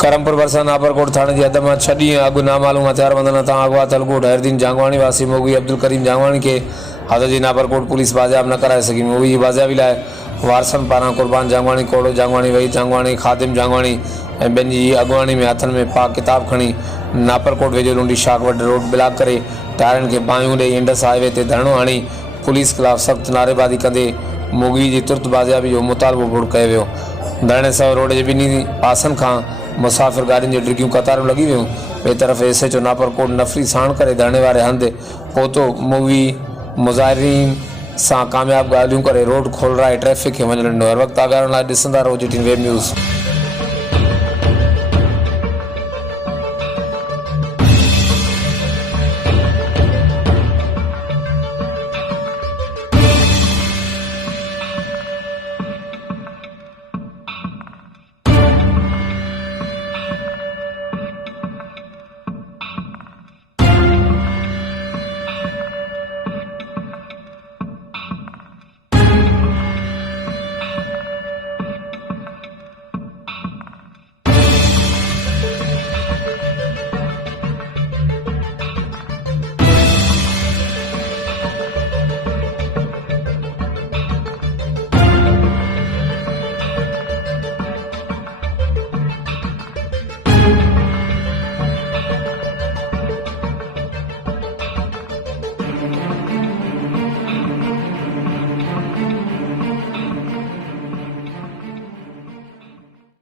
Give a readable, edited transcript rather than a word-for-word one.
करमपुर भरसा नापरकोट थाने की हद में 6 ॾींहं अॻु नामालूम हथियारबंदनि तां अगवा तलकोट हैरदीन जांगवानी वासी मोगी अब्दुल करीम जांगवानी के हद जी नापरकोट पुलिस बाज़ियाब न कराए सघी। मोगी जी बाज़ियाबी लाइ वारसनि पारां कुर्बान जांगवानी, कोड़ो जांगवानी, वही जांगवानी, खादिम जांगवानी ऐं ॿियनि जी अॻुवाणी में हथनि में पाक किताब खणी नापरकोट वेझो लूंडी शाकवट रोड ब्लॉक करे टायरनि खे बाहियूं ॾेई इंडस हाईवे ते धरणो हणी पुलिस खिलाफ़ सख़्त नारेबाज़ी कंदे मोगी जी तुर्त बाज़ियाबी जो मुतालबो पुर कयो वियो। धरणे सह रोड के ॿिन्ही पासनि खां मुसाफ़िर गाड़ियुनि जी डिगियूं कतारूं लॻी वियूं। ॿिए तरफ़ SHO नापरकोट नफ़री साण करे धरणे वारे हंधि पहुतो मोगी मुज़ाहिरीन सां कामयाब ॻाल्हियूं करे रोड खोलराए ट्रैफिक खे वञणु ॾिनो। हर वक़्तु आगाहण लाइ ॾिसंदा रहो GTN वेब न्यूज़।